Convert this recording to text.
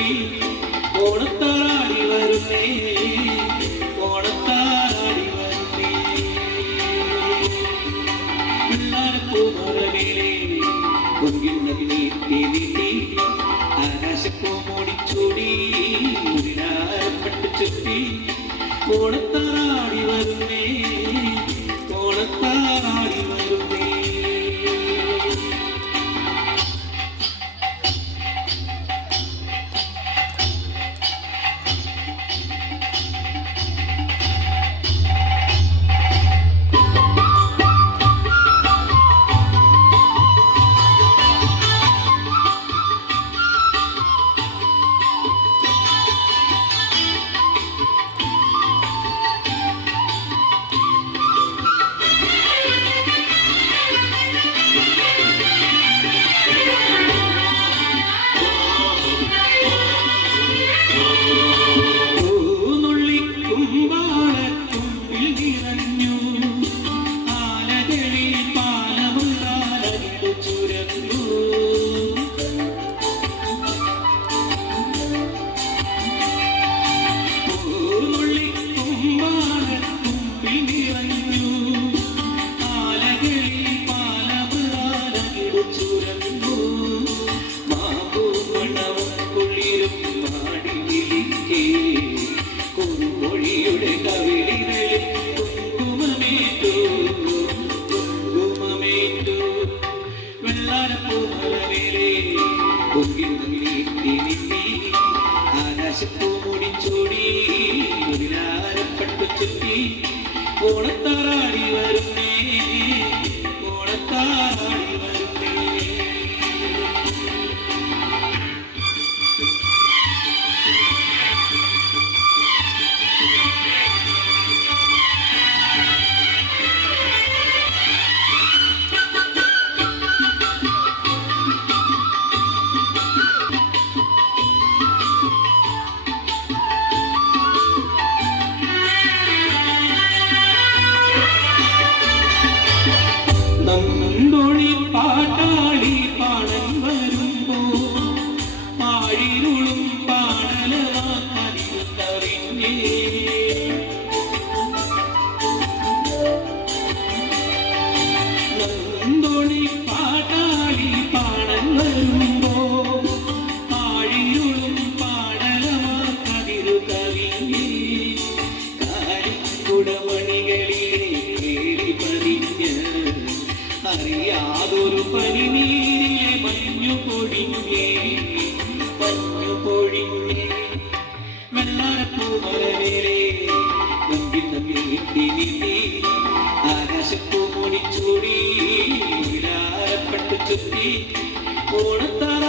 കൂട്ടി ഓണത്താടി വരുന്നേ ഓണത്താടി വരുന്നേ. പിള്ളേർക്കുമരമേലേ കുങ്കിൽ നദി തിരിത്തി ആകാശപ്പൂ മൂടിച്ചൂടി മുടിനാരപ്പെട്ട് ചുറ്റി. ഓണത്താടി വരുന്നേ ഓണത്താ ചെപ്പൂടിച്ചൂടി മുതിരാരപ്പെട്ടു ചെത്തി ഓണത്താറാടി വരുന്നേ. ആകാശത്തു മുടിച്ചൂടി ഓണത്താ